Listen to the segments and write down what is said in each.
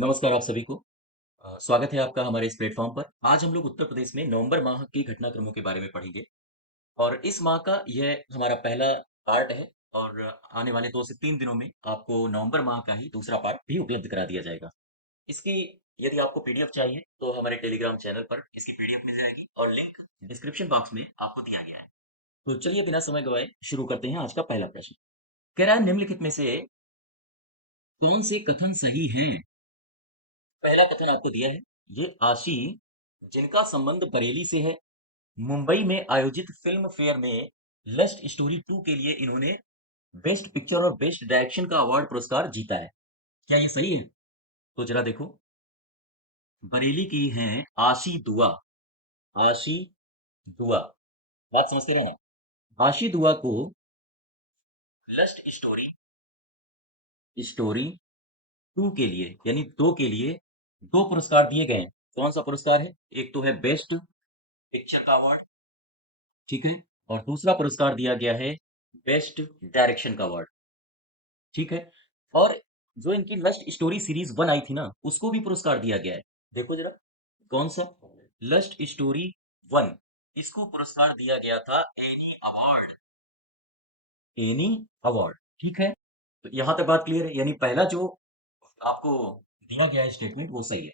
नमस्कार आप सभी को। स्वागत है आपका हमारे इस प्लेटफॉर्म पर। आज हम लोग उत्तर प्रदेश में नवंबर माह के घटनाक्रमों के बारे में पढ़ेंगे और इस माह का यह हमारा पहला पार्ट है और आने वाले 2 से 3 दिनों में आपको नवंबर माह का ही दूसरा पार्ट भी उपलब्ध करा दिया जाएगा। इसकी यदि आपको पीडीएफ चाहिए तो हमारे टेलीग्राम चैनल पर इसकी पीडीएफ मिल जाएगी और लिंक डिस्क्रिप्शन बॉक्स में आपको दिया गया है। तो चलिए बिना समय गवाए शुरू करते हैं आज का पहला प्रश्न। कह रहा है निम्नलिखित में से कौन से कथन सही हैं? पहला कथन आपको दिया है, ये आशी जिनका संबंध बरेली से है, मुंबई में आयोजित फिल्म फेयर में लस्ट स्टोरी 2 के लिए इन्होंने बेस्ट पिक्चर और बेस्ट डायरेक्शन का अवार्ड पुरस्कार जीता है। क्या ये सही है? तो जरा देखो, बरेली की हैं आशी दुआ। आशी दुआ, बात समझते रहना। आशी दुआ को लस्ट स्टोरी स्टोरी 2 के लिए यानी 2 के लिए 2 पुरस्कार दिए गए हैं। कौन सा पुरस्कार है? एक तो है बेस्ट पिक्चर का अवार्ड, ठीक है, और दूसरा पुरस्कार दिया गया है बेस्ट डायरेक्शन का अवार्ड, ठीक है। और जो इनकी लस्ट स्टोरी सीरीज 1 आई थी ना, उसको भी पुरस्कार दिया गया है। देखो जरा, कौन सा? लस्ट स्टोरी 1, इसको पुरस्कार दिया गया था एनी अवार्ड, एनी अवार्ड, ठीक है। तो यहां तक बात क्लियर है, यानी पहला जो आपको दिया गया है स्टेटमेंट वो सही है।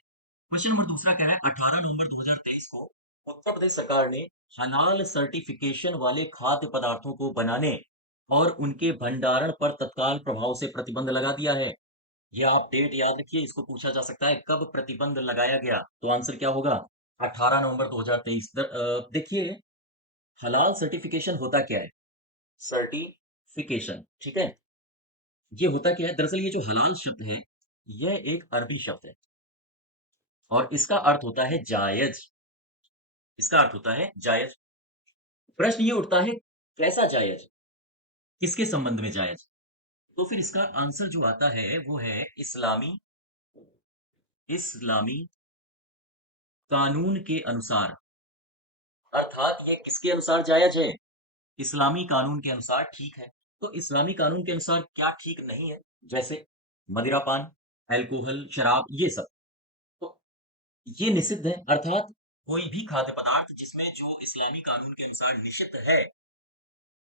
क्वेश्चन नंबर दूसरा क्या है? 18 नवंबर 2023 को उत्तर प्रदेश सरकार ने हलाल सर्टिफिकेशन वाले खाद्य पदार्थों को बनाने और उनके भंडारण पर तत्काल प्रभाव से प्रतिबंध लगा दिया है। यह आप डेट याद रखिए, इसको पूछा जा सकता है कब प्रतिबंध लगाया गया। तो आंसर क्या होगा? 18 नवंबर 2023। देखिए, हलाल सर्टिफिकेशन होता क्या है? सर्टिफिकेशन, ठीक है। ये होता क्या है? दरअसल ये जो हलाल शब्द है, यह एक अरबी शब्द है और इसका अर्थ होता है जायज। इसका अर्थ होता है जायज। प्रश्न ये उठता है, कैसा जायज? किसके संबंध में जायज? तो फिर इसका आंसर जो आता है वो है इस्लामी, इस्लामी कानून के अनुसार। अर्थात ये किसके अनुसार जायज है? इस्लामी कानून के अनुसार ठीक है। तो इस्लामी कानून के अनुसार क्या ठीक नहीं है? जैसे मदिरापान, अल्कोहल, शराब, ये सब तो ये निषिद्ध है। अर्थात कोई भी खाद्य पदार्थ जिसमें जो इस्लामी कानून के अनुसार निषिद्ध है,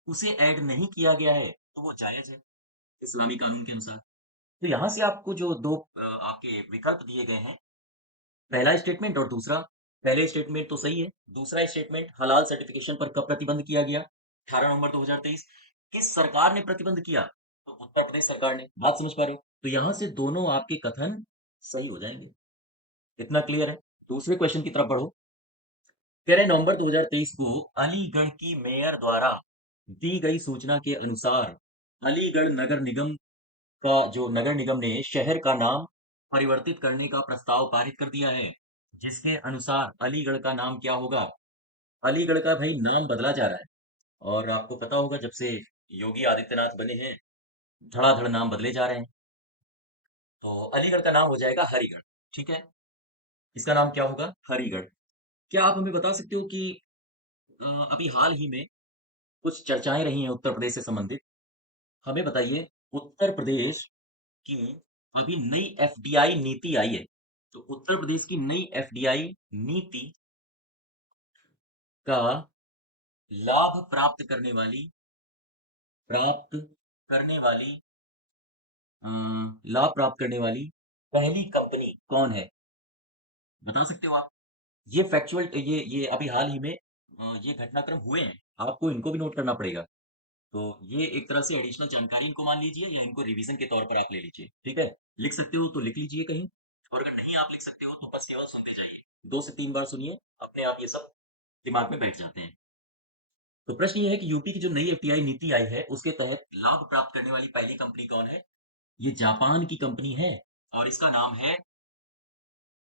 उसे ऐड नहीं किया गया है, तो वो जायज है इस्लामी कानून के अनुसार। तो यहां से आपको जो दो आपके विकल्प दिए गए हैं, पहला स्टेटमेंट और दूसरा, पहले स्टेटमेंट तो सही है। दूसरा स्टेटमेंट, हलाल सर्टिफिकेशन पर कब प्रतिबंध किया गया? 18 नवंबर 2023। किस सरकार ने प्रतिबंध किया? तो उत्तर प्रदेश सरकार ने। बात समझ पा रहे हो? तो यहां से दोनों आपके कथन सही हो जाएंगे। इतना क्लियर है? दूसरे क्वेश्चन की तरफ बढ़ो। 13 नवंबर 2023 को अलीगढ़ की मेयर द्वारा दी गई सूचना के अनुसार अलीगढ़ नगर निगम का जो नगर निगम ने शहर का नाम परिवर्तित करने का प्रस्ताव पारित कर दिया है, जिसके अनुसार अलीगढ़ का नाम क्या होगा? अलीगढ़ का भाई नाम बदला जा रहा है और आपको पता होगा जब से योगी आदित्यनाथ बने हैं, धड़ाधड़ नाम बदले जा रहे हैं। तो अलीगढ़ का नाम हो जाएगा हरिगढ़, ठीक है। इसका नाम क्या होगा? हरिगढ़। क्या आप हमें बता सकते हो कि अभी हाल ही में कुछ चर्चाएं रही हैं उत्तर प्रदेश से संबंधित, हमें बताइए। उत्तर प्रदेश की अभी नई एफडीआई नीति आई है, तो उत्तर प्रदेश की नई एफडीआई नीति का लाभ प्राप्त करने वाली लाभ प्राप्त करने वाली पहली कंपनी कौन है? बता सकते हो आप? ये फैक्चुअल, ये अभी हाल ही में ये घटनाक्रम हुए हैं, आपको इनको भी नोट करना पड़ेगा। तो ये एक तरह से एडिशनल जानकारी इनको मान लीजिए या इनको रिवीजन के तौर पर आप ले लीजिए, ठीक है। लिख सकते हो तो लिख लीजिए कहीं, और अगर नहीं आप लिख सकते हो तो बस केवल सुनते जाइए। 2 से 3 बार सुनिए, अपने आप ये सब दिमाग में बैठ जाते हैं। तो प्रश्न ये है कि यूपी की जो नई एफडीआई नीति आई है, उसके तहत लाभ प्राप्त करने वाली पहली कंपनी कौन है? ये जापान की कंपनी है और इसका नाम है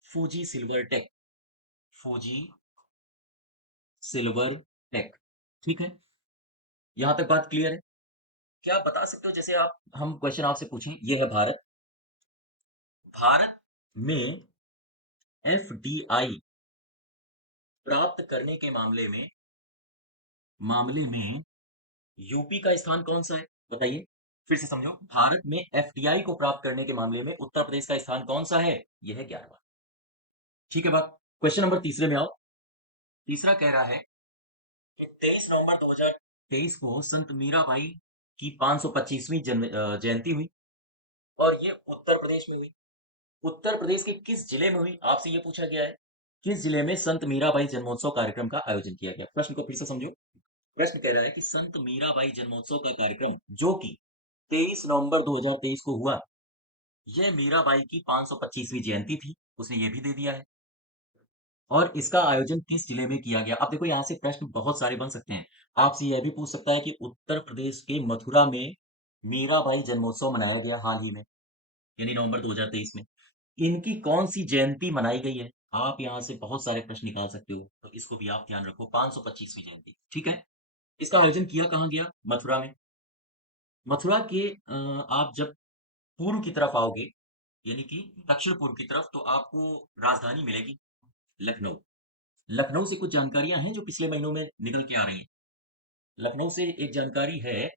Fuji silver tech. Fuji silver tech, ठीक है। यहां तक बात क्लियर है? क्या आप बता सकते हो, जैसे आप हम क्वेश्चन आपसे पूछें, ये है भारत। भारत में एफडीआई प्राप्त करने के मामले में यूपी का स्थान कौन सा है? बताइए। फिर से समझो, भारत में एफडीआई को प्राप्त करने के मामले में उत्तर प्रदेश का स्थान कौन सा है? यह है 11वां। ठीक है बात। क्वेश्चन नंबर तीसरे में आओ। तीसरा कह रहा है कि 23 नवंबर 2023 को संत मीराबाई की 525वीं जयंती हुई और ये उत्तर प्रदेश में हुई। उत्तर प्रदेश के किस जिले में हुई, आपसे ये पूछा गया है। किस जिले में संत मीराबाई जन्मोत्सव कार्यक्रम का आयोजन किया गया? प्रश्न को फिर से समझो। प्रश्न कह रहा है कि संत मीराबाई जन्मोत्सव का कार्यक्रम जो कि 23 नवंबर 2023 को हुआ, यह मीराबाई की 525वीं जयंती थी, उसने ये भी दे दिया है। और इसका आयोजन किस जिले में किया गया? अब देखो यहाँ से प्रश्न बहुत सारे बन सकते हैं। आपसे यह भी पूछ सकता है कि उत्तर प्रदेश के मथुरा में मीराबाई जन्मोत्सव मनाया गया हाल ही में, यानी नवंबर 2023 में। इनकी कौन सी जयंती मनाई गई है? आप यहाँ से बहुत सारे प्रश्न निकाल सकते हो, तो इसको भी आप ध्यान रखो। 525वीं जयंती, ठीक है। इसका आयोजन किया कहाँ गया? मथुरा में। मथुरा के आप जब पूर्व की तरफ आओगे, यानी कि दक्षिण पूर्व की तरफ, तो आपको राजधानी मिलेगी लखनऊ। लखनऊ से कुछ जानकारियां हैं जो पिछले महीनों में निकल के आ रही हैं। लखनऊ से एक जानकारी है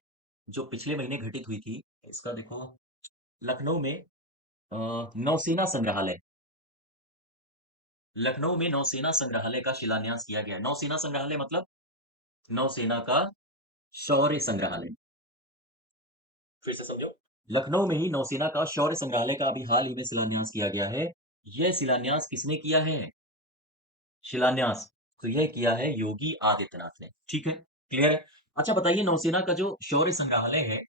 जो पिछले महीने घटित हुई थी। इसका देखो, लखनऊ में नौसेना संग्रहालय, लखनऊ में नौसेना संग्रहालय का शिलान्यास किया गया। नौसेना संग्रहालय मतलब नौसेना का शौर्य संग्रहालय। फिर से समझो, लखनऊ में ही नौसेना का शौर्य संग्रहालय का अभी हाल ही में शिलान्यास किया गया है। यह शिलान्यास किसने किया है? शिलान्यास तो यह किया है योगी आदित्यनाथ ने। ठीक है, क्लियर है। अच्छा बताइए, नौसेना का जो शौर्य संग्रहालय है,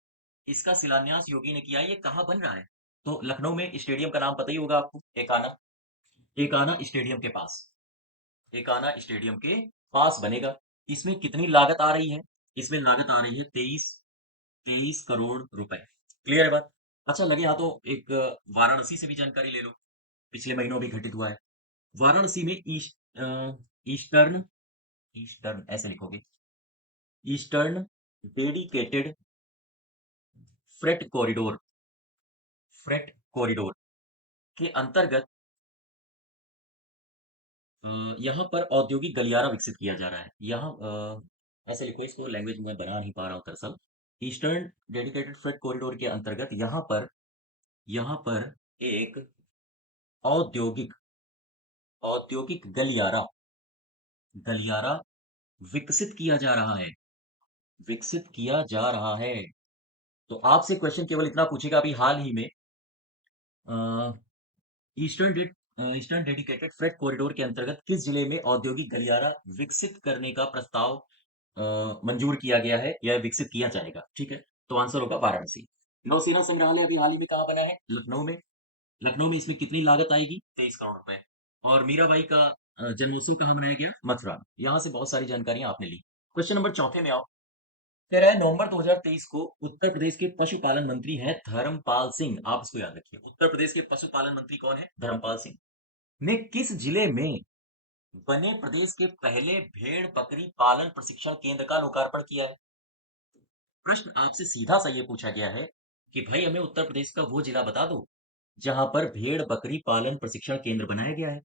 इसका शिलान्यास योगी ने किया है, ये कहाँ बन रहा है? तो लखनऊ में स्टेडियम का नाम पता ही होगा आपको, एकाना। एकाना स्टेडियम के पास, एकाना स्टेडियम के पास बनेगा। इसमें कितनी लागत आ रही है? इसमें लागत आ रही है 23 करोड़ रुपए। क्लियर है बात। अच्छा लगे हाँ, तो एक वाराणसी से भी जानकारी ले लो, पिछले महीनों भी घटित हुआ है। वाराणसी में ईस्टर्न, ईस्टर्न ऐसे लिखोगे, eastern dedicated freight corridor, freight corridor के अंतर्गत यहाँ पर औद्योगिक गलियारा विकसित किया जा रहा है। यहाँ ऐसे लिखो, इसको लैंग्वेज में बना नहीं पा रहा हूँ दरअसल। ईस्टर्न डेडिकेटेड फ्रेट कॉरिडोर के अंतर्गत यहाँ पर एक औद्योगिक औद्योगिक गलियारा गलियारा विकसित किया जा रहा है, विकसित किया जा रहा है। तो आपसे क्वेश्चन केवल इतना पूछेगा, अभी हाल ही में ईस्टर्न डेडिकेटेड फ्रेट कॉरिडोर के अंतर्गत किस जिले में औद्योगिक गलियारा विकसित करने का प्रस्ताव मंजूर किया गया है या विकसित किया जाएगा? ठीक है, तो आंसर होगा वाराणसी। नौसेना संग्रहालय अभी हाल ही में कहाँ बना है? लखनऊ में। लखनऊ में इसमें कितनी लागत आएगी? 23 करोड़ रुपए। और मीराबाई का जन्मोत्सव कहाँ मनाया गया? मथुरा। यहाँ से बहुत सारी जानकारियां आपने ली। क्वेश्चन नंबर चौथे में आओ। कह रहा है नवंबर 2023 को उत्तर प्रदेश के पशुपालन मंत्री हैं धर्मपाल सिंह। आप इसको याद रखिए, उत्तर प्रदेश के पशुपालन मंत्री कौन है? धर्मपाल सिंह। ने किस जिले में बने प्रदेश के पहले भेड़ बकरी पालन प्रशिक्षण केंद्र का लोकार्पण किया है? प्रश्न आपसे सीधा सा ये पूछा गया है कि भाई हमें उत्तर प्रदेश का वो जिला बता दो जहां पर भेड़ बकरी पालन प्रशिक्षण केंद्र बनाया गया है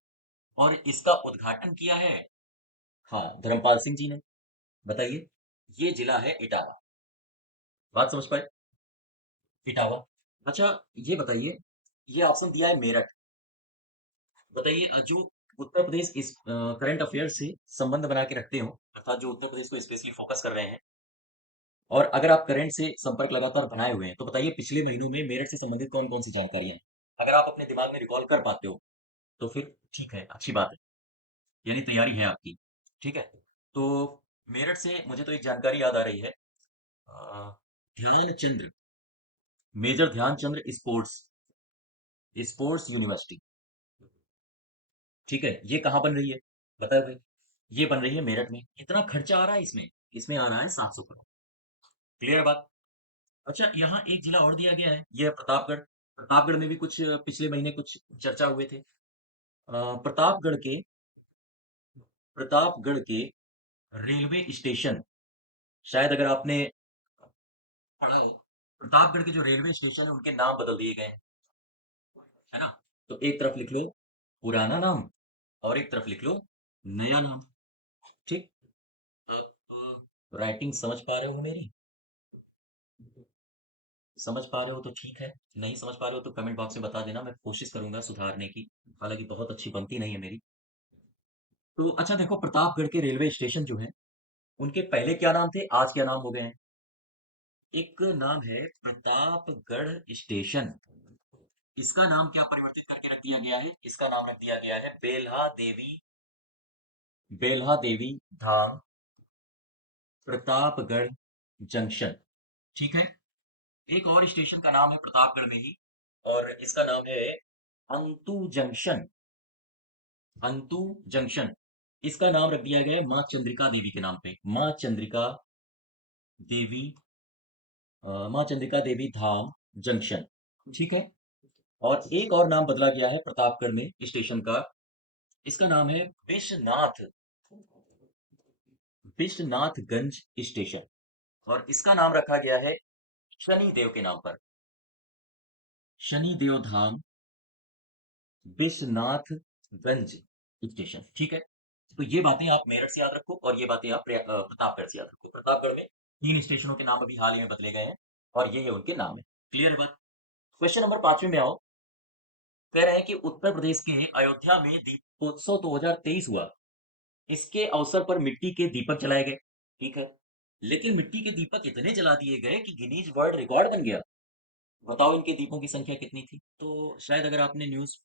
और इसका उद्घाटन किया है, हाँ, धर्मपाल सिंह जी ने। बताइए, ये जिला है इटावा। बात समझ पाए? इटावा। अच्छा, ये बताइए, ये ऑप्शन दिया है मेरठ। बताइए, जो उत्तर प्रदेश इस करंट अफेयर से संबंध बना के रखते हो, अर्थात जो उत्तर प्रदेश को स्पेशली फोकस कर रहे हैं, और अगर आप करंट से संपर्क लगातार बनाए हुए हैं, तो बताइए पिछले महीनों में मेरठ से संबंधित कौन कौन सी जानकारियां हैं? अगर आप अपने दिमाग में रिकॉल कर पाते हो तो फिर ठीक है, अच्छी बात है, यानी तैयारी है आपकी। ठीक है, तो मेरठ से मुझे तो एक जानकारी याद आ रही है, Dhyanchandra, major Dhyanchandra sports sports university. ठीक है, ये कहाँ बन रही है? बताओ भाई। ये बन रही है मेरठ में। कितना खर्चा आ रहा है इसमें? इसमें आ रहा है 700 करोड़। क्लियर बात। अच्छा, यहाँ एक जिला और दिया गया है, ये है प्रतापगढ़। प्रतापगढ़ में भी कुछ पिछले महीने कुछ चर्चा हुए थे। प्रतापगढ़ के प्रतापगढ़ के रेलवे स्टेशन, शायद अगर आपने पढ़ा हो, प्रतापगढ़ के जो रेलवे स्टेशन है उनके नाम बदल दिए गए हैं, है ना? तो एक तरफ लिख लो पुराना नाम और एक तरफ लिख लो नया नाम। ठीक, तो राइटिंग समझ पा रहे हो मेरी? समझ पा रहे हो तो ठीक है, नहीं समझ पा रहे हो तो कमेंट बॉक्स में बता देना, मैं कोशिश करूंगा सुधारने की। हालांकि बहुत अच्छी बनती नहीं है मेरी। तो अच्छा देखो, प्रतापगढ़ के रेलवे स्टेशन जो है, उनके पहले क्या नाम थे, आज क्या नाम हो गए हैं। एक नाम है प्रतापगढ़ स्टेशन, इसका नाम क्या परिवर्तित करके रख दिया गया है, इसका नाम रख दिया गया है बेल्हा देवी धाम प्रतापगढ़ जंक्शन। ठीक है। एक और स्टेशन का नाम है प्रतापगढ़ में ही, और इसका नाम है अंतु जंक्शन। अंतु जंक्शन, इसका नाम रख दिया गया है माँ चंद्रिका देवी के नाम पे, माँ चंद्रिका देवी, माँ चंद्रिका देवी धाम जंक्शन। ठीक है। और एक और नाम बदला गया है प्रतापगढ़ में स्टेशन का, इसका नाम है विश्वनाथगंज स्टेशन, और इसका नाम रखा गया है शनि देव के नाम पर, शनि देव धाम विश्वनाथगंज स्टेशन। ठीक है। तो ये बातें आप मेरठ से याद रखो, और ये बातें आप प्रतापगढ़ से याद रखो। प्रतापगढ़ में 3 स्टेशनों के नाम अभी हाल ही में बदले गए हैं, और ये उनके नाम है। क्लियर है बात। क्वेश्चन नंबर 5 में आओ। कह रहे हैं कि उत्तर प्रदेश के अयोध्या में दीपोत्सव 2023 हुआ, इसके अवसर पर मिट्टी के दीपक जलाए गए। ठीक है। लेकिन मिट्टी के दीपक इतने जला दिए गए कि गिनीज वर्ल्ड रिकॉर्ड बन गया। बताओ इनके दीपों की संख्या कितनी थी। तो शायद अगर आपने न्यूज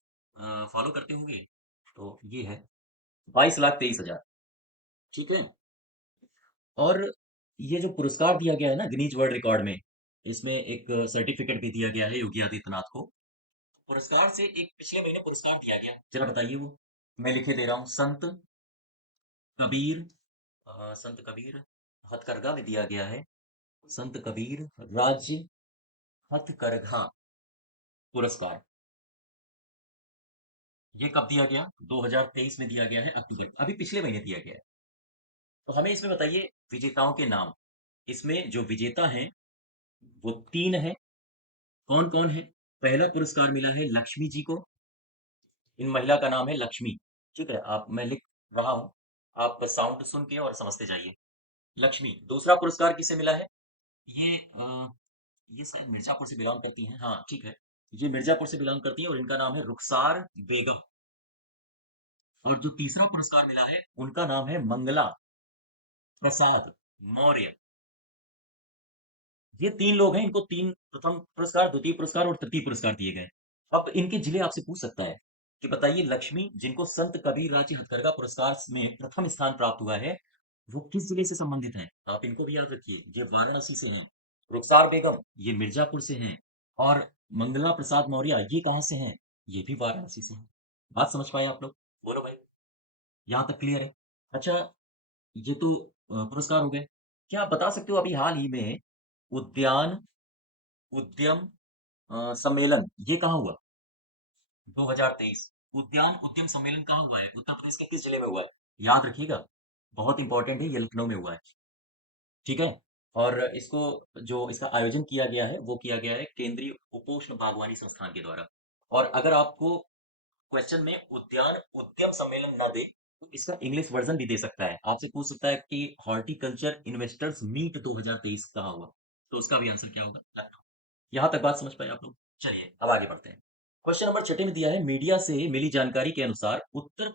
फॉलो करते होंगे, तो ये है 22,23,000। ठीक है। और ये जो पुरस्कार दिया गया है ना गिनीज वर्ल्ड रिकॉर्ड में, इसमें एक सर्टिफिकेट भी दिया गया है योगी आदित्यनाथ को। पुरस्कार से एक पिछले महीने पुरस्कार दिया गया, जरा बताइए वो। मैं लिखे दे रहा हूँ। कबीर संत कबीर हथकरघा में दिया गया है, संत कबीर राज्य हथकरघा पुरस्कार। ये कब दिया गया, 2023 में दिया गया है, अक्टूबर, अभी पिछले महीने दिया गया है। तो हमें इसमें बताइए विजेताओं के नाम। इसमें जो विजेता हैं वो 3 हैं। कौन कौन है। पहला पुरस्कार मिला है लक्ष्मी जी को, इन महिला का नाम है लक्ष्मी। ठीक है, आप, मैं लिख रहा हूं, आप साउंड सुन के और समझते जाइए। लक्ष्मी। दूसरा पुरस्कार किसे मिला है, ये ये शायद मिर्जापुर से बिलोंग करती हैं, हाँ ठीक है, ये मिर्जापुर से बिलोंग करती है, और इनका नाम है रुखसार बेगम। और जो तीसरा पुरस्कार मिला है उनका नाम है मंगला प्रसाद मौर्य। ये 3 लोग हैं, इनको 3 प्रथम पुरस्कार, द्वितीय पुरस्कार और तृतीय पुरस्कार दिए गए। अब इनके जिले आपसे पूछ सकता है कि बताइए लक्ष्मी, जिनको संत कबीर राज्य हथकरघा पुरस्कार में प्रथम स्थान प्राप्त हुआ है, वो किस जिले से संबंधित हैं। आप इनको भी याद रखिए, ये वाराणसी से हैं। रुखसार बेगम ये मिर्जापुर से हैं, और मंगला प्रसाद मौर्य ये कहाँ से हैं, ये भी वाराणसी से हैं। बात समझ पाए आप लोग, बोलो भाई। यहाँ तक क्लियर है। अच्छा, ये तो पुरस्कार हो गए। क्या आप बता सकते हो अभी हाल ही में उद्यान उद्यम सम्मेलन ये कहाँ हुआ, 2023 उद्यान उद्यम सम्मेलन कहाँ हुआ है, उत्तर प्रदेश के किस जिले में हुआ है। याद रखिएगा, बहुत इंपॉर्टेंट है, ये लखनऊ में हुआ है। ठीक है। और इसको, जो इसका आयोजन किया गया है वो किया गया है केंद्रीय उपोष्ण बागवानी संस्थान के द्वारा। और अगर आपको क्वेश्चन में उद्यान उद्यम सम्मेलन ना दे, तो इसका इंग्लिश वर्जन भी दे सकता है, आपसे पूछ सकता है कि हॉर्टिकल्चर इन्वेस्टर्स मीट 2023 कहाँ हुआ, तो उसका भी आंसर क्या होगा, लखनऊ। यहाँ तक बात समझ पाए आप लोग। चलिए अब आगे बढ़ते हैं। क्वेश्चन नंबर 6 में दिया है, मीडिया से मिली जानकारी के अनुसार उत्तर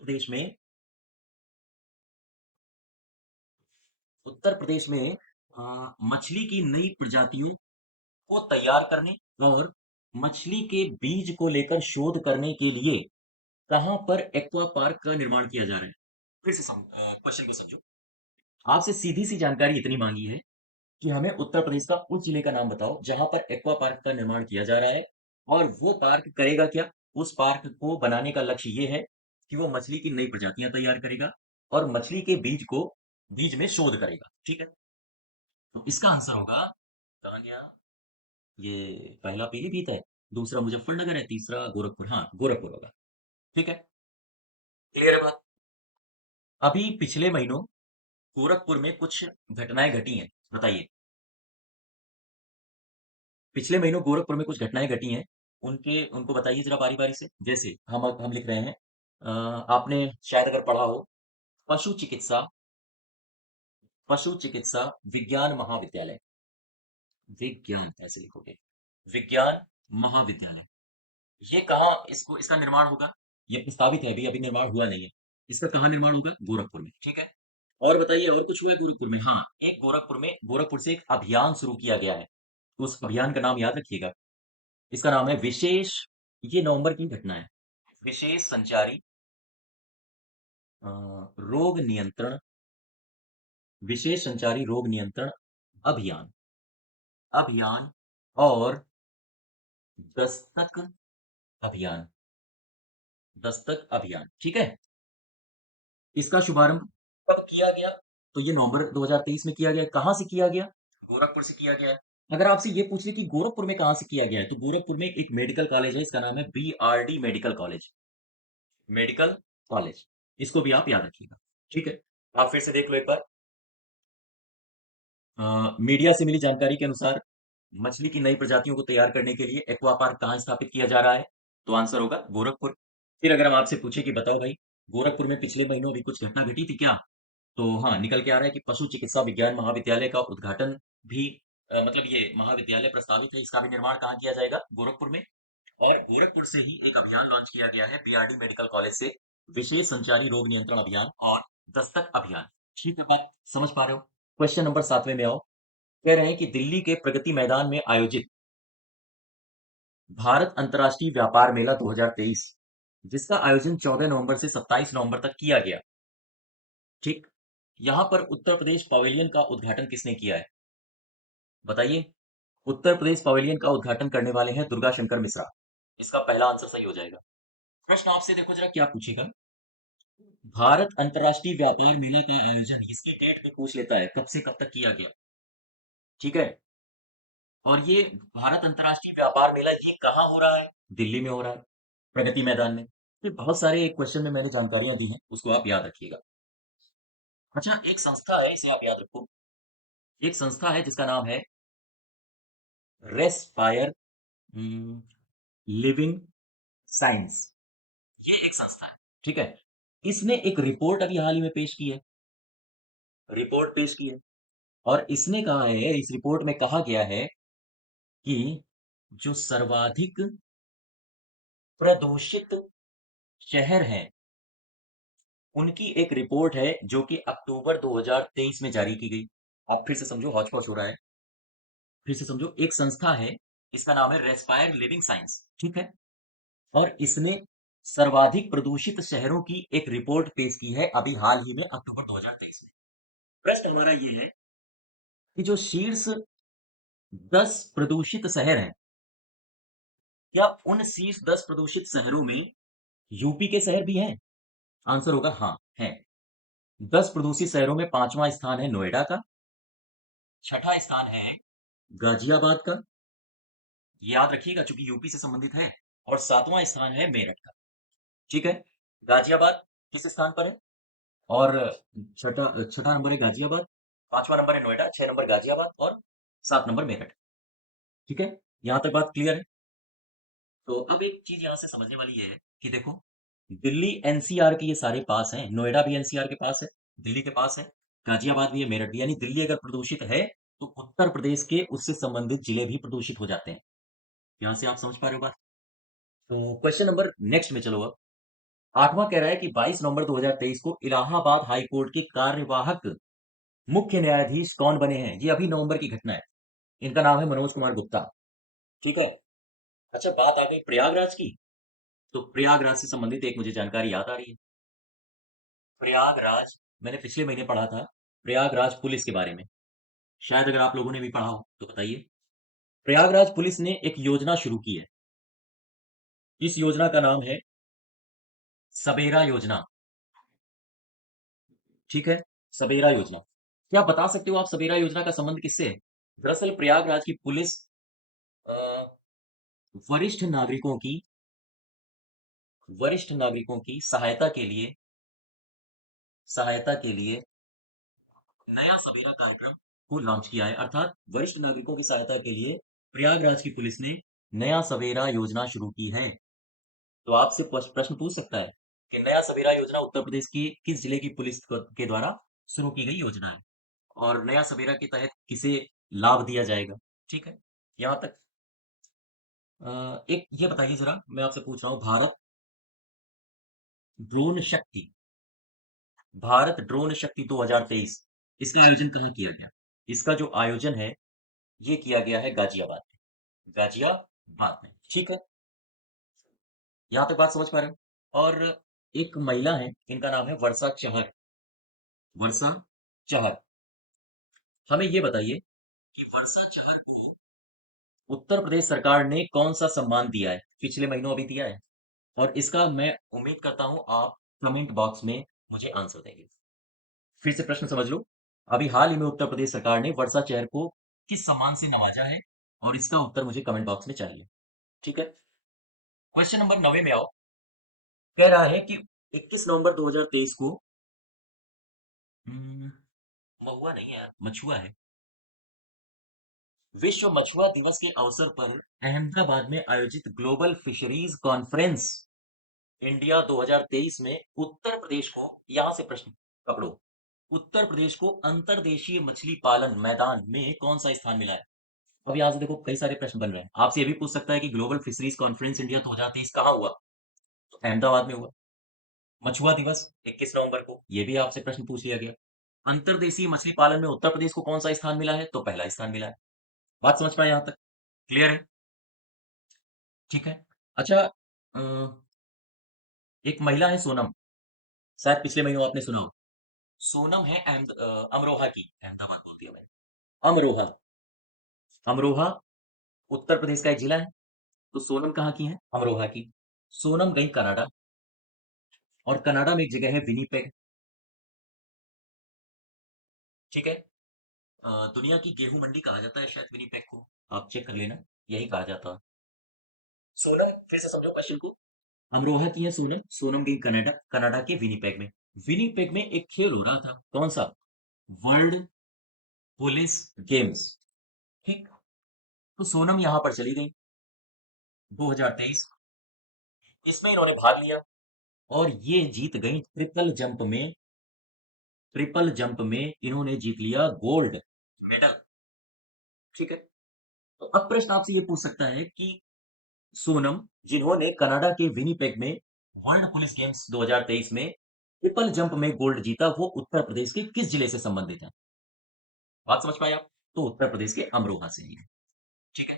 प्रदेश में मछली की नई प्रजातियों को तैयार करने और मछली के बीज को लेकर शोध करने के लिए कहां पर एक्वा पार्क का निर्माण किया जा रहा है। फिर से क्वेश्चन को समझो। आपसे सीधी सी जानकारी इतनी मांगी है कि हमें उत्तर प्रदेश का उस जिले का नाम बताओ जहां पर एक्वा पार्क का निर्माण किया जा रहा है, और वो पार्क करेगा क्या। उस पार्क को बनाने का लक्ष्य ये है कि वो मछली की नई प्रजातियां तैयार करेगा, और मछली के बीज में शोध करेगा। ठीक है। तो इसका आंसर होगा, कहाँ गया, ये पहला पीलीभीत है, दूसरा मुजफ्फरनगर है, तीसरा गोरखपुर, हाँ गोरखपुर होगा। ठीक है। क्लियर है बात। अभी पिछले महीनों गोरखपुर में कुछ घटनाएं घटी हैं, बताइए। पिछले महीनों गोरखपुर में कुछ घटनाएं घटी हैं, उनके उनको बताइए जरा बारी बारी से। जैसे हम लिख रहे हैं, आपने शायद अगर पढ़ा हो, पशु चिकित्सा पशु चिकित्सा विज्ञान महाविद्यालय, विज्ञान ऐसे लिखोगे। विज्ञान महाविद्यालय। ये कहाँ इसको इसका निर्माण होगा? ये प्रस्तावित है, अभी निर्माण हुआ नहीं है। इसका कहाँ निर्माण होगा? गोरखपुर में, ठीक है। और बताइए, और कुछ हुआ है गोरखपुर में? हाँ, एक गोरखपुर से एक अभियान शुरू किया गया है। तो उस अभियान का नाम याद रखिएगा। इसका नाम है विशेष, ये नवंबर की घटना है। विशेष संचारी अ, रोग नियंत्रण, विशेष संचारी रोग नियंत्रण अभियान, अभियान और दस्तक अभियान, दस्तक अभियान, ठीक है। इसका शुभारंभ कब किया गया? तो ये नवंबर 2023 में किया गया। कहाँ से किया गया? गोरखपुर से किया गया है। अगर आपसे ये पूछ ले कि गोरखपुर में कहाँ से किया गया है, तो गोरखपुर में एक मेडिकल कॉलेज है, इसका नाम है BRD medical college, medical college. इसको भी आप याद रखिएगा, ठीक है। आप फिर से देख लो एक बार। मीडिया से मिली जानकारी के अनुसार मछली की नई प्रजातियों को तैयार करने के लिए एक्वा पार्क कहाँ स्थापित किया जा रहा है? तो आंसर होगा गोरखपुर। फिर अगर हम आपसे पूछे कि बताओ भाई, गोरखपुर में पिछले महीनों अभी कुछ घटना घटी थी क्या? तो हाँ, निकल के आ रहा है कि पशु चिकित्सा विज्ञान महाविद्यालय का उद्घाटन भी मतलब ये महाविद्यालय प्रस्तावित है, इसका भी निर्माण कहाँ किया जाएगा? गोरखपुर में। और गोरखपुर से ही एक अभियान लॉन्च किया गया है बीआरडी मेडिकल कॉलेज से, विशेष संचारी रोग नियंत्रण अभियान और दस्तक अभियान। ठीक है, बात समझ पा रहे हो? क्वेश्चन नंबर 7वें में आओ। कह रहे हैं कि दिल्ली के प्रगति मैदान में आयोजित भारत अंतर्राष्ट्रीय व्यापार मेला 2023, जिसका आयोजन 14 नवंबर से 27 नवंबर तक किया गया, ठीक। यहाँ पर उत्तर प्रदेश पवेलियन का उद्घाटन किसने किया है? बताइए। उत्तर प्रदेश पवेलियन का उद्घाटन करने वाले हैं दुर्गा शंकर मिश्रा। इसका पहला आंसर सही हो जाएगा। प्रश्न आपसे देखो जरा क्या पूछेगा। भारत अंतर्राष्ट्रीय व्यापार मेला का आयोजन इसकी डेट में पूछ लेता है, कब से कब तक किया गया, ठीक है। और ये भारत अंतर्राष्ट्रीय व्यापार मेला ये कहाँ हो रहा है? दिल्ली में हो रहा है, प्रगति मैदान में। ये बहुत सारे क्वेश्चन में मैंने जानकारियां दी हैं, उसको आप याद रखिएगा। अच्छा, एक संस्था है, इसे आप याद रखो। एक संस्था है जिसका नाम है रेस्पायर लिविंग साइंस। ये एक संस्था है, ठीक है। इसने एक रिपोर्ट अभी हाल ही में पेश की है, रिपोर्ट पेश की है। और इसने कहा है, इस रिपोर्ट में कहा गया है कि जो सर्वाधिक प्रदूषित शहर हैं, उनकी एक रिपोर्ट है जो कि अक्टूबर 2023 में जारी की गई। आप फिर से समझो, हौच पौच हो रहा है। फिर से समझो, एक संस्था है, इसका नाम है रेस्पायर लिविंग साइंस, ठीक है। और इसने सर्वाधिक प्रदूषित शहरों की एक रिपोर्ट पेश की है अभी हाल ही में अक्टूबर 2023 में। प्रश्न हमारा ये है कि जो शीर्ष 10 प्रदूषित शहर हैं, क्या उन शीर्ष 10 प्रदूषित शहरों में यूपी के शहर भी हैं? आंसर होगा हाँ, है। 10 प्रदूषित शहरों में पांचवा स्थान है नोएडा का, छठा स्थान है गाजियाबाद का, याद रखिएगा चूंकि यूपी से संबंधित है। और सातवां स्थान है मेरठ का, ठीक है। गाजियाबाद किस स्थान पर है? और छठा छठा नंबर है गाजियाबाद, पांचवा नंबर है नोएडा, 6 नंबर गाजियाबाद और 7 नंबर मेरठ, ठीक है। यहां तक बात क्लियर है। तो अब एक चीज यहां से समझने वाली ये है कि देखो, दिल्ली एनसीआर के ये सारे पास हैं, नोएडा भी एनसीआर के पास है, दिल्ली के पास है, गाजियाबाद भी है, मेरठ भी। यानी दिल्ली अगर प्रदूषित है तो उत्तर प्रदेश के उससे संबंधित जिले भी प्रदूषित हो जाते हैं। यहां से आप समझ पा रहे हो बात। तो क्वेश्चन नंबर नेक्स्ट में चलो अब। आठवां कह रहा है कि 22 नवंबर 2023 को इलाहाबाद हाई कोर्ट के कार्यवाहक मुख्य न्यायाधीश कौन बने हैं? ये अभी नवंबर की घटना है। इनका नाम है मनोज कुमार गुप्ता, ठीक है। अच्छा, बात आ गई प्रयागराज की। तो प्रयागराज से संबंधित एक मुझे जानकारी याद आ रही है। प्रयागराज, मैंने पिछले महीने पढ़ा था प्रयागराज पुलिस के बारे में। शायद अगर आप लोगों ने भी पढ़ा हो तो बताइए। प्रयागराज पुलिस ने एक योजना शुरू की है। इस योजना का नाम है सबेरा योजना, ठीक है। सबेरा योजना। क्या बता सकते हो आप सबेरा योजना का संबंध किससे है? दरअसल प्रयागराज की पुलिस अ, वरिष्ठ नागरिकों की सहायता के लिए नया सवेरा कार्यक्रम को लॉन्च किया है। अर्थात वरिष्ठ नागरिकों की सहायता के लिए प्रयागराज की पुलिस ने नया सवेरा योजना शुरू की है। तो आपसे प्रश्न पूछ सकता है कि नया सवेरा योजना उत्तर प्रदेश की किस जिले की पुलिस के द्वारा शुरू की गई योजना है, और नया सवेरा के तहत किसे लाभ दिया जाएगा, ठीक है। यहाँ तक एक ये बताइए जरा, मैं आपसे पूछ रहा हूँ, ड्रोन शक्ति भारत ड्रोन शक्ति 2023, इसका आयोजन कहाँ किया गया? इसका जो आयोजन है, ये किया गया है गाजियाबाद में। गाजियाबाद में, ठीक है। यहाँ तक बात समझ पा रहे हो? और एक महिला है, इनका नाम है वर्षा चहर। वर्षा चहर। हमें ये बताइए कि वर्षा चहर को उत्तर प्रदेश सरकार ने कौन सा सम्मान दिया है? पिछले महीनों अभी दिया है। और इसका मैं उम्मीद करता हूं आप कमेंट बॉक्स में मुझे आंसर देंगे। फिर से प्रश्न समझ लो। अभी हाल ही में उत्तर प्रदेश सरकार ने वर्षा चहर को किस सम्मान से नवाजा है? और इसका उत्तर मुझे कमेंट बॉक्स में चाहिए। ठीक है। क्वेश्चन नंबर 9 में आओ। कह रहा है कि 21 नवंबर 2023 को हम्म, महुआ नहीं है यार, मछुआ है। विश्व मछुआ दिवस के अवसर पर अहमदाबाद में आयोजित ग्लोबल फिशरीज कॉन्फ्रेंस इंडिया 2023 में उत्तर प्रदेश को, यहां से प्रश्न पकड़ो, उत्तर प्रदेश को अंतर्देशीय मछली पालन मैदान में कौन सा स्थान मिला है? अब यहाँ से देखो कई सारे प्रश्न बन रहे हैं। आपसे ये भी पूछ सकता है कि ग्लोबल फिशरीज कॉन्फ्रेंस इंडिया 2023 कहाँ हुआ? तो अहमदाबाद में हुआ। मछुआ दिवस 21 नवंबर को, ये भी आपसे प्रश्न पूछ लिया गया। अंतर्देशीय मछली पालन में उत्तर प्रदेश को कौन सा स्थान मिला है? तो पहला स्थान मिला है। बात समझ पाए यहाँ तक? क्लियर है? ठीक है। अच्छा, एक महिला है सोनम, शायद पिछले महीनों आपने सुना हो। सोनम है अमरोहा की, अहमदाबाद बोल दिया मैंने। अमरोहा। अमरोहा उत्तर प्रदेश का एक जिला है। तो सोनम कहाँ की है? अमरोहा की। सोनम गई कनाडा, और कनाडा में एक जगह है विनीपेग। ठीक है। दुनिया की गेहूं मंडी कहा जाता है शायद विनीपेग को। आप चेक कर लेना, यही कहा जाता है। सोनम, फिर से समझो क्वेश्चन को। अमरोहा की है सोनम, सोनम गई कनाडा, कनाडा के विनीपेग में। विनीपेग में एक खेल हो रहा था, कौन सा? World police games. ठीक। तो सोनम यहां पर चली गई 2023, इसमें इन्होंने भाग लिया, और ये जीत गई ट्रिपल जंप में इन्होंने जीत लिया गोल्ड मेडल। ठीक है। तो अब प्रश्न आपसे ये पूछ सकता है कि सोनम, जिन्होंने कनाडा के विनीपेग में वर्ल्ड पुलिस गेम्स 2023 में ट्रिपल जंप में गोल्ड जीता, वो उत्तर प्रदेश के किस जिले से संबंधित है? बात समझ पाए आप? तो उत्तर प्रदेश के अमरोहा से ही है। ठीक है।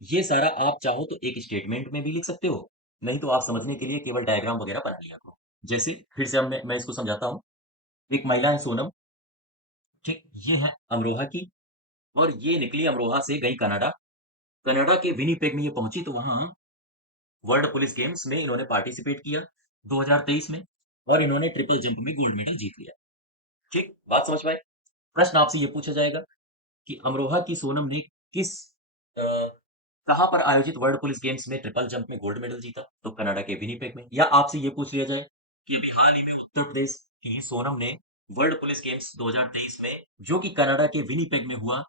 ये सारा आप चाहो तो एक स्टेटमेंट में भी लिख सकते हो, नहीं तो आप समझने के लिए केवल डायग्राम वगैरह बना लिया करो। जैसे फिर से मैं इसको समझाता हूँ। एक महिला है सोनम, ठीक, ये है अमरोहा की, और ये निकली अमरोहा से गई कनाडा। कनाडा के विनीपेग में ये पहुंची, तो वहां वर्ल्ड पुलिस गेम्स में इन्होंने पार्टिसिपेट किया 2023 में, और इन्होंने ट्रिपल जंप में गोल्ड मेडल जीत लिया। ठीक, बात समझ पाए? प्रश्न आपसे ये पूछा जाएगा कि अमरोहा की सोनम ने किस अ, कहाँ पर आयोजित वर्ल्ड पुलिस गेम्स में ट्रिपल जंप में गोल्ड मेडल जीता? तो कनाडा के विनीपेग में। या आपसे ये पूछ लिया जाए कि अभी हाल ही में उत्तर प्रदेश की सोनम ने वर्ल्ड पुलिस गेम्स 2023 में, जो कि कनाडा के विनीपेग में हुआ,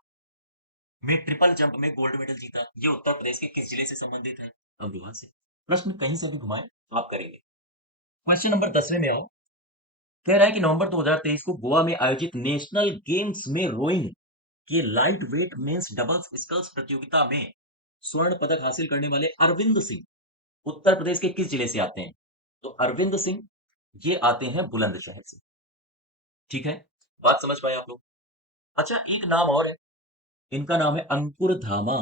में ट्रिपल जंप में गोल्ड मेडल जीता, ये उत्तर प्रदेश के किस जिले से संबंधित है? अमरोहा से। प्रश्न कहीं से भी घुमाए आप करेंगे। क्वेश्चन नंबर 10वें में आओ। कह रहा है कि नवंबर 2023 को गोवा में आयोजित नेशनल गेम्स में रोइंग के light weight men's doubles sculls प्रतियोगिता में स्वर्ण पदक हासिल करने वाले अरविंद सिंह उत्तर प्रदेश के किस जिले से आते हैं? तो अरविंद सिंह ये आते हैं बुलंदशहर से। ठीक है। बात समझ पाए आप लोग? अच्छा, एक नाम और है, इनका नाम है अंकुर धामा।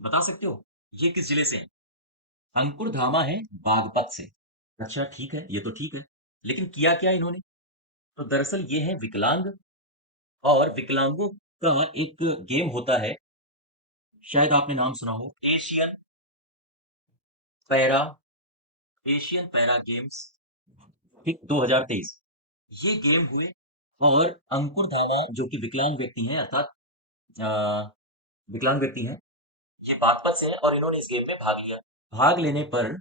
बता सकते हो ये किस जिले से है? अंकुर धामा है बागपत से। अच्छा ठीक है, ये तो ठीक है, लेकिन किया क्या इन्होंने? तो दरअसल ये है विकलांग, और विकलांगों का एक गेम होता है, शायद आपने नाम सुना हो, पैरा एशियन पैरा गेम्स, ठीक, 2023 ये गेम हुए। और अंकुर धामा जो कि विकलांग व्यक्ति हैं, अर्थात अ, विकलांग व्यक्ति हैं, ये बागपत से हैं, और इन्होंने इस गेम में भाग लिया। भाग लेने पर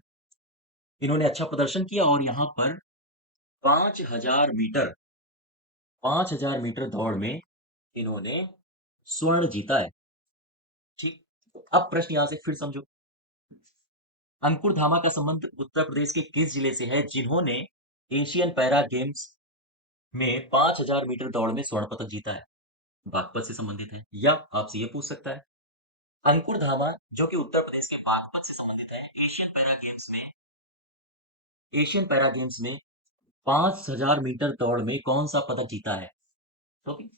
इन्होंने अच्छा प्रदर्शन किया, और यहाँ पर 5000 मीटर 5000 मीटर दौड़ में इन्होंने स्वर्ण जीता है। ठीक। तो अब प्रश्न यहां से फिर समझो। अंकुर धामा का संबंध उत्तर प्रदेश के किस जिले से है, जिन्होंने एशियन पैरा गेम्स में 5000 मीटर दौड़ में स्वर्ण पदक जीता है? बागपत से संबंधित है। या आपसे ये पूछ सकता है, अंकुर धामा जो कि उत्तर प्रदेश के बागपत से संबंधित है। एशियन पैरा गेम्स में 5000 मीटर दौड़ में कौन सा पदक जीता है? तो भी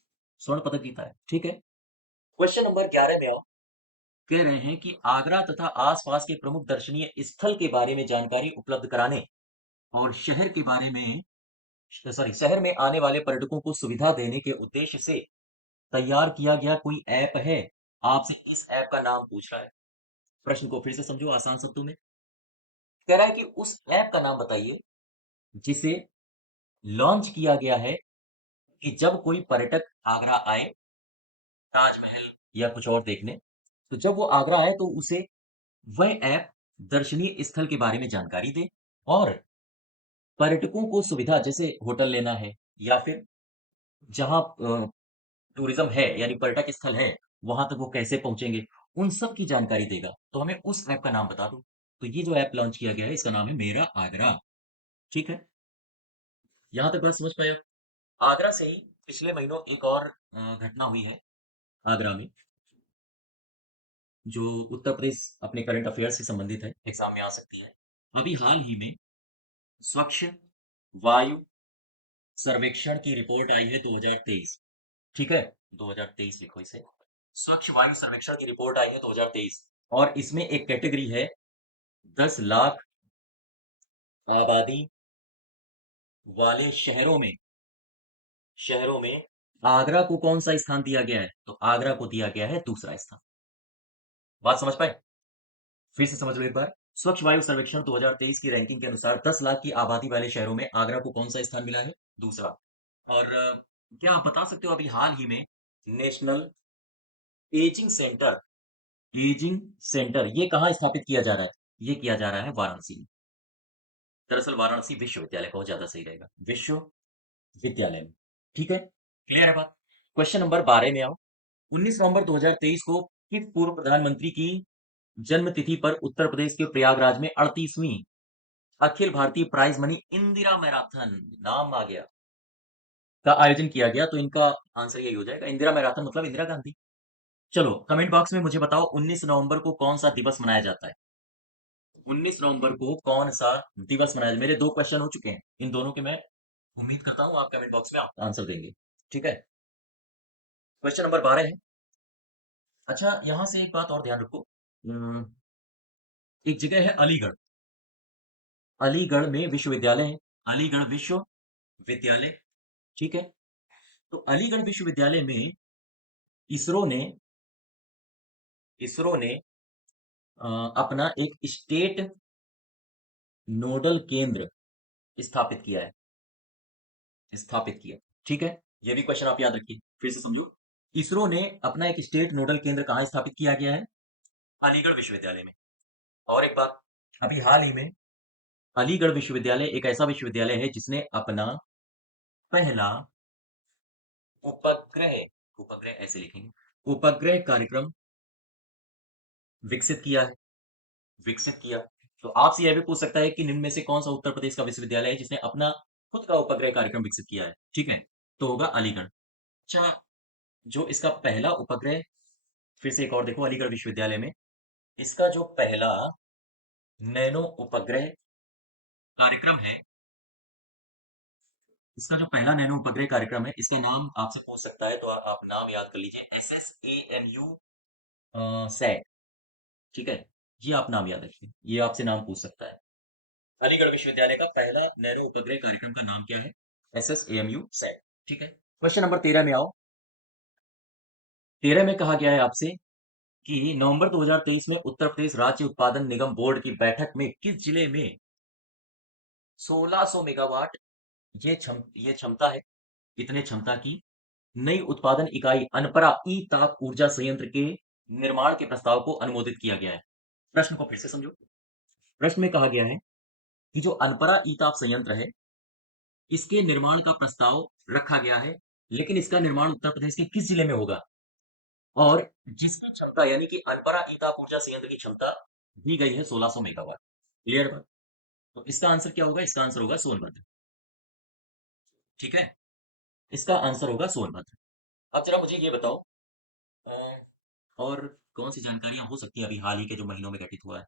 स्वर्ण पदक जीता है। ठीक है। क्वेश्चन नंबर 11 में आओ। कह रहे हैं कि आगरा तथा आसपास के प्रमुख दर्शनीय स्थल के बारे में जानकारी उपलब्ध कराने और शहर के बारे में शहर में आने वाले पर्यटकों को सुविधा देने के उद्देश्य से तैयार किया गया कोई ऐप है? आपसे इस ऐप का नाम पूछ रहा है। प्रश्न को फिर से समझो आसान शब्दों में। कह रहा है कि उस ऐप का नाम बताइए जिसे लॉन्च किया गया है कि जब कोई पर्यटक आगरा आए ताजमहल या कुछ और देखने, तो जब वो आगरा आए तो उसे वह ऐप दर्शनीय स्थल के बारे में जानकारी दे और पर्यटकों को सुविधा जैसे होटल लेना है या फिर जहाँ टूरिज्म है यानी पर्यटक स्थल है, वहां तक वो कैसे पहुंचेंगे, उन सब की जानकारी देगा। तो हमें उस ऐप का नाम बता दो। तो ये जो ऐप लॉन्च किया गया है इसका नाम है मेरा आगरा। ठीक है। यहाँ तक बात समझ पाए आप? आगरा से ही पिछले महीनों एक और घटना हुई है आगरा में, जो उत्तर प्रदेश अपने करंट अफेयर से संबंधित है, एग्जाम में आ सकती है। अभी हाल ही में स्वच्छ वायु सर्वेक्षण की रिपोर्ट आई है 2023। ठीक है। 2023 लिखो इसे। स्वच्छ वायु सर्वेक्षण की रिपोर्ट आई है 2023 और इसमें एक कैटेगरी है 10 लाख आबादी वाले शहरों में आगरा को कौन सा स्थान दिया गया है? तो आगरा को दिया गया है दूसरा स्थान। बात समझ पाए? फिर से समझ लो एक बार। स्वच्छ वायु सर्वेक्षण 2023 की रैंकिंग के अनुसार 10 लाख की आबादी वाले शहरों में आगरा को कौन सा स्थान मिला है? दूसरा। और क्या आप बता सकते हो अभी हाल ही में national ageing centre ageing centre ये कहाँ स्थापित किया जा रहा है? ये किया जा रहा है वाराणसी में। दरअसल वाराणसी विश्वविद्यालय बहुत ज्यादा सही रहेगा, विश्वविद्यालय में। ठीक है। क्लियर है बात? क्वेश्चन नंबर 12 में आओ। 19 नवंबर 2023 को किस पूर्व प्रधानमंत्री की जन्म तिथि पर उत्तर प्रदेश के प्रयागराज में 38वीं Akhil Bharatiya prize money Indira marathon, नाम आ गया, का आयोजन किया गया? तो इनका आंसर यही हो जाएगा, इंदिरा मैराथन मतलब इंदिरा गांधी। चलो कमेंट बॉक्स में मुझे बताओ 19 नवंबर को कौन सा दिवस मनाया जाता है? 19 नवंबर को कौन सा दिवस मनाया? मेरे दो क्वेश्चन हो चुके हैं, इन दोनों के मैं उम्मीद करता हूँ आप कमेंट बॉक्स में आंसर देंगे। ठीक है। क्वेश्चन नंबर 12 है। अच्छा यहां से एक बात और ध्यान रखो। एक जगह है अलीगढ़। अलीगढ़ में विश्वविद्यालय है, अलीगढ़ विश्वविद्यालय। ठीक है। तो अलीगढ़ विश्वविद्यालय में इसरो ने इसरो ने अपना एक स्टेट नोडल केंद्र स्थापित किया है, स्थापित किया। ठीक है। ये भी क्वेश्चन आप याद रखिए, फिर से समझो। इसरो ने अपना एक स्टेट नोडल केंद्र कहाँ स्थापित किया गया है? अलीगढ़ विश्वविद्यालय में। और एक बात, अभी हाल ही में अलीगढ़ विश्वविद्यालय एक ऐसा विश्वविद्यालय है जिसने अपना पहला उपग्रह उपग्रह ऐसे लिखेंगे, उपग्रह कार्यक्रम विकसित किया है, विकसित किया। तो आपसे यह भी पूछ सकता है कि निम्न में से कौन सा उत्तर प्रदेश का विश्वविद्यालय है जिसने अपना खुद का उपग्रह कार्यक्रम विकसित किया है? ठीक है। तो होगा अलीगढ़। अच्छा, जो इसका पहला उपग्रह, फिर से एक और देखो अलीगढ़ विश्वविद्यालय में इसका जो पहला नैनो उपग्रह कार्यक्रम है, इसका जो पहला नैनो उपग्रह कार्यक्रम है, इसका नाम आपसे पूछ सकता है, तो आप नाम याद कर लीजिए, SSAMU सैट। ठीक है। ये आप नाम याद रखिए, ये आपसे नाम पूछ सकता है। अलीगढ़ विश्वविद्यालय का पहला नैनो उपग्रह कार्यक्रम का नाम क्या है? SSAMU सैट। ठीक है। क्वेश्चन नंबर 13 में आओ। 13 में कहा गया है आपसे कि नवंबर 2023 में उत्तर प्रदेश राज्य उत्पादन निगम बोर्ड की बैठक में किस जिले में 1600 मेगावाट ये क्षमता है, इतने क्षमता की नई उत्पादन इकाई अनपरा ई ताप ऊर्जा संयंत्र के निर्माण के प्रस्ताव को अनुमोदित किया गया है? प्रश्न को फिर से समझो। प्रश्न में कहा गया है कि जो अनपरा ई ताप संयंत्र है, इसके निर्माण का प्रस्ताव रखा गया है, लेकिन इसका निर्माण उत्तर प्रदेश के किस जिले में होगा? और जिसकी क्षमता यानी कि अनपरा ई ताप ऊर्जा संयंत्र की क्षमता दी गई है 1600 मेगावाट। क्लियर बात? तो इसका आंसर क्या होगा? इसका आंसर होगा सोनभद्र। ठीक है। इसका आंसर होगा सोनभद्र। अब जरा मुझे ये बताओ, और कौन सी जानकारियां हो सकती हैं अभी हाल ही के जो महीनों में घटित हुआ है?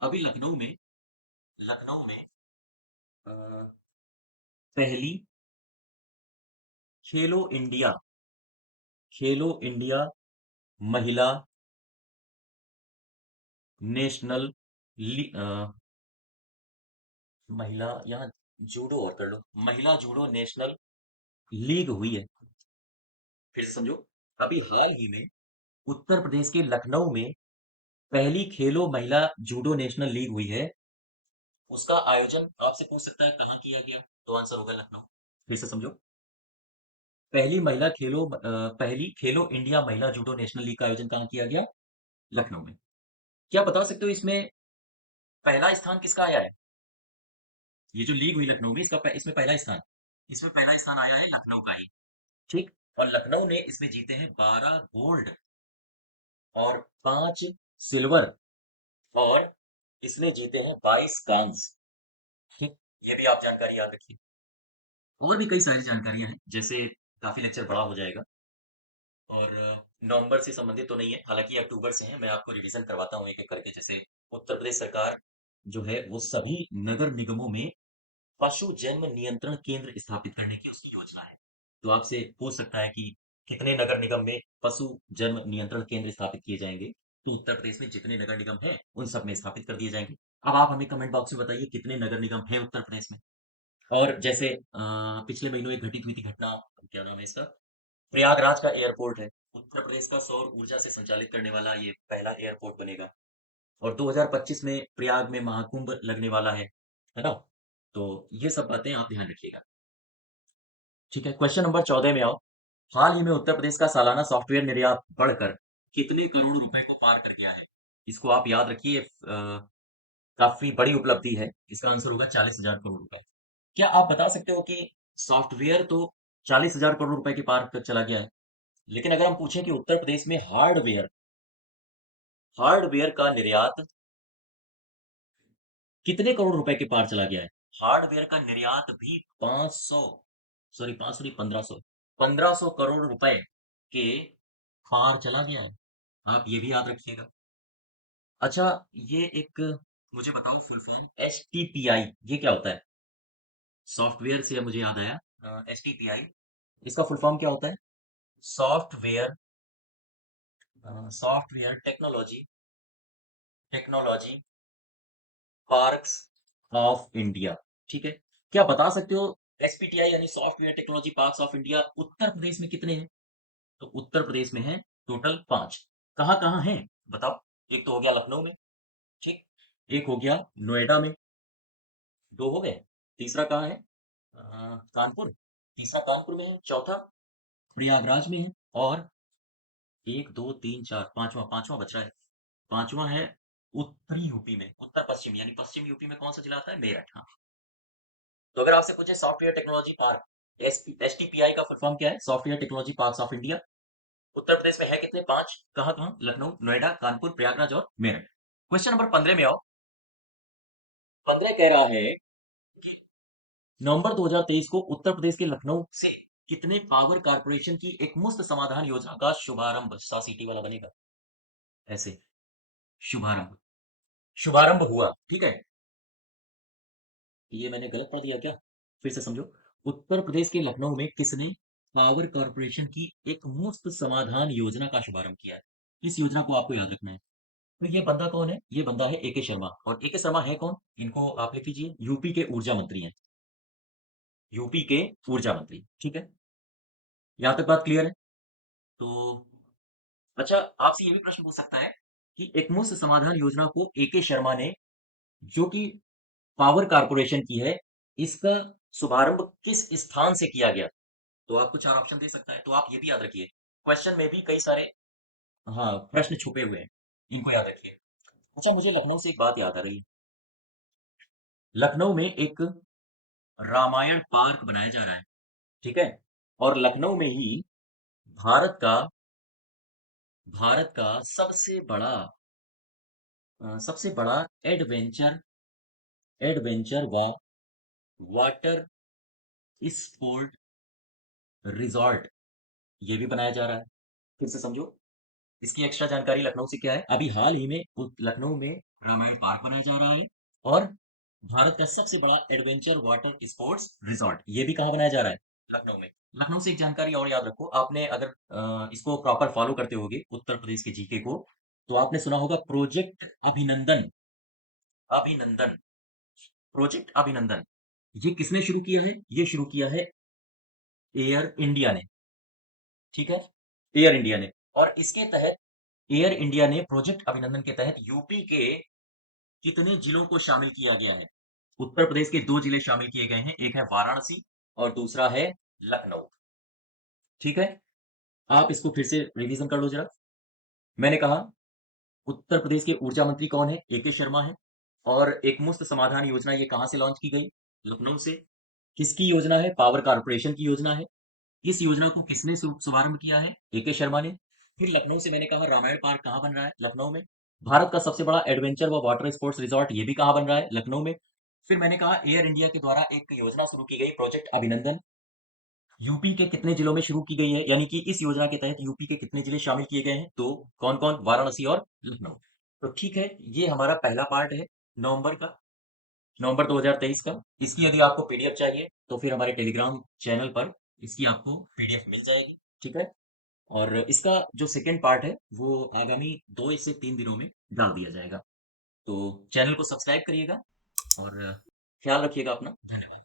अभी लखनऊ में अ, पहली खेलो इंडिया खेलो इंडिया महिला नेशनल महिला यहाँ जूडो और कर लो, महिला जूडो नेशनल लीग हुई है। फिर से समझो, अभी हाल ही में उत्तर प्रदेश के लखनऊ में पहली खेलो महिला जूडो नेशनल लीग हुई है। उसका आयोजन आपसे पूछ सकता है कहाँ किया गया, तो आंसर होगा लखनऊ। फिर से समझो, पहली खेलो इंडिया महिला जूडो नेशनल लीग का आयोजन कहाँ किया गया? लखनऊ में। क्या बता सकते हो इसमें पहला स्थान किसका आया है? ये जो लीग हुई लखनऊ में, इसमें पहला स्थान, आया है लखनऊ का ही। ठीक। और लखनऊ ने इसमें जीते हैं 12 गोल्ड और 5 सिल्वर, और इसने जीते हैं 22 कांस्य। ठीक। ये भी आप जानकारी याद रखिए। और भी कई सारी जानकारियां हैं, जैसे काफी लेक्चर बड़ा हो जाएगा, और नवंबर से संबंधित तो नहीं है, हालांकि अक्टूबर से है। मैं आपको रिवीजन करवाता हूँ एक एक करके। जैसे उत्तर प्रदेश सरकार जो है वो सभी नगर निगमों में पशु जन्म नियंत्रण केंद्र स्थापित करने की उसकी योजना है। तो आपसे पूछ सकता है कि कितने नगर निगम में पशु जन्म नियंत्रण केंद्र स्थापित किए जाएंगे? तो उत्तर प्रदेश में जितने नगर निगम हैं उन सब में स्थापित कर दिए जाएंगे। अब आप हमें कमेंट बॉक्स में बताइए कितने नगर निगम हैं उत्तर प्रदेश में। और जैसे पिछले महीनों एक घटित हुई थी घटना, क्या नाम है इसका, प्रयागराज का एयरपोर्ट है, उत्तर प्रदेश का सौर ऊर्जा से संचालित करने वाला ये पहला एयरपोर्ट बनेगा। और 2025 में प्रयाग में महाकुंभ लगने वाला है ना? तो ये सब बातें आप ध्यान रखिएगा। ठीक है, क्वेश्चन नंबर 14 में आओ। हाल ही में उत्तर प्रदेश का सालाना सॉफ्टवेयर निर्यात बढ़कर कितने करोड़ रुपए को पार कर गया है? इसको आप याद रखिए, काफी बड़ी उपलब्धि है। इसका आंसर होगा 40,000 करोड़ रुपए। क्या आप बता सकते हो कि सॉफ्टवेयर तो 40,000 करोड़ रुपए के पार कर चला गया है, लेकिन अगर हम पूछें कि उत्तर प्रदेश में हार्डवेयर का निर्यात कितने करोड़ रुपए के पार चला गया है? हार्डवेयर का निर्यात भी 500, सॉरी 500 नहीं, 1500, 1500 करोड़ रुपए के पार चला गया है। आप ये भी याद रखिएगा। अच्छा, ये एक मुझे बताओ full form, S T P I ये क्या होता है? सॉफ्टवेयर से मुझे याद आया, एस टी पी आई इसका फुल फॉर्म क्या होता है? Software software technology parks of India. ठीक है। क्या बता सकते हो एसपीटीआई यानी software technology parks of India Uttar Pradesh में कितने हैं? तो उत्तर प्रदेश में है टोटल 5। कहाँ कहाँ हैं बताओ? एक तो हो गया लखनऊ में, ठीक, एक हो गया नोएडा में, दो हो गए, तीसरा कहाँ है? कानपुर, तीसरा कानपुर में है, चौथा प्रयागराज में है, और एक दो तीन चार, पांचवा पांचवा बच रहा है। पांचवा है उत्तरी यूपी में, उत्तर पश्चिम यानी पश्चिम यूपी में कौन सा जिला आता है? मेरठ। हाँ। तो अगर आपसे पूछे सॉफ्टवेयर टेक्नोलॉजी पार्क, एसटीपीआई का फुल फॉर्म क्या है? Software technology parks of India. Uttar Pradesh में है कितने? 5। कहाँ कहाँ? लखनऊ, नोएडा, कानपुर, प्रयागराज और मेरठ। क्वेश्चन नंबर 15 में आओ। 15 कह रहा है कि नवंबर 2023 को उत्तर प्रदेश के लखनऊ से कितने पावर कारपोरेशन की एक मुफ्त समाधान योजना का शुभारंभ, सा सिटी वाला बनेगा ऐसे, शुभारंभ शुभारंभ हुआ। ठीक है। ये मैंने गलत पढ़ दिया क्या? फिर से समझो। उत्तर प्रदेश के लखनऊ में किसने पावर कॉरपोरेशन की एक मुफ्त समाधान योजना का शुभारंभ किया है? इस योजना को आपको याद रखना है। तो ये बंदा कौन है? ये बंदा है एके शर्मा। और एके शर्मा है कौन? इनको आप लिख लीजिए, यूपी के ऊर्जा मंत्री हैं। यूपी के ऊर्जा मंत्री। ठीक है। यहां तक बात क्लियर है? तो अच्छा, आपसे ये भी प्रश्न पूछ सकता है कि एक मुफ्त समाधान योजना को एके शर्मा ने, जो कि पावर कारपोरेशन की है, इसका शुभारंभ किस स्थान से किया गया? तो आपको 4 ऑप्शन दे सकता है, तो आप ये भी याद रखिए। क्वेश्चन में भी कई सारे, हाँ, प्रश्न छुपे हुए हैं, इनको याद रखिए। अच्छा, मुझे लखनऊ से एक बात याद आ रही है। लखनऊ में एक रामायण पार्क बनाया जा रहा है, ठीक है? और लखनऊ में ही भारत का सबसे बड़ा adventure adventure water sport resort ये भी बनाया जा रहा है। फिर से समझो। इसकी एक्स्ट्रा जानकारी लखनऊ से क्या है, अभी हाल ही में लखनऊ में रामायण पार्क बनाया जा रहा है, और भारत का सबसे बड़ा एडवेंचर वाटर स्पोर्ट्स रिजॉर्ट ये भी कहाँ बनाया जा रहा है, लखनऊ में। लखनऊ से एक जानकारी और याद रखो, आपने अगर इसको प्रॉपर फॉलो करते होगे उत्तर प्रदेश के जीके को, तो आपने सुना होगा प्रोजेक्ट अभिनंदन। अभिनंदन, प्रोजेक्ट अभिनंदन, ये किसने शुरू किया है? ये शुरू किया है एयर इंडिया ने। ठीक है, एयर इंडिया ने। और इसके तहत, एयर इंडिया ने प्रोजेक्ट अभिनंदन के तहत यूपी के कितने जिलों को शामिल किया गया है? उत्तर प्रदेश के 2 जिले शामिल किए गए हैं, एक है वाराणसी और दूसरा है लखनऊ। ठीक है? आप इसको फिर से रिवीजन कर लो जरा। मैंने कहा उत्तर प्रदेश के ऊर्जा मंत्री कौन है? एके शर्मा है। और एक मुफ्त समाधान योजना ये कहाँ से लॉन्च की गई? लखनऊ से। किसकी योजना है? पावर कारपोरेशन की योजना है। इस योजना को किसने शुभारंभ किया है? एके शर्मा ने। फिर लखनऊ से मैंने कहा रामायण पार्क कहाँ बन रहा है? लखनऊ में। भारत का सबसे बड़ा एडवेंचर व वाटर स्पोर्ट्स रिजॉर्ट ये भी कहाँ बन रहा है? लखनऊ में। फिर मैंने कहा एयर इंडिया के द्वारा एक योजना शुरू की गई प्रोजेक्ट अभिनंदन, यूपी के कितने जिलों में शुरू की गई है, यानी कि इस योजना के तहत यूपी के कितने जिले शामिल किए गए हैं? तो कौन कौन? वाराणसी और लखनऊ। तो ठीक है, ये हमारा पहला पार्ट है नवंबर का, नवंबर 2023 का। इसकी यदि आपको पीडीएफ चाहिए तो फिर हमारे टेलीग्राम चैनल पर इसकी आपको पीडीएफ मिल जाएगी। ठीक है, और इसका जो सेकंड पार्ट है वो आगामी 2 से 3 दिनों में डाल दिया जाएगा। तो चैनल को सब्सक्राइब करिएगा और ख्याल रखिएगा अपना। धन्यवाद।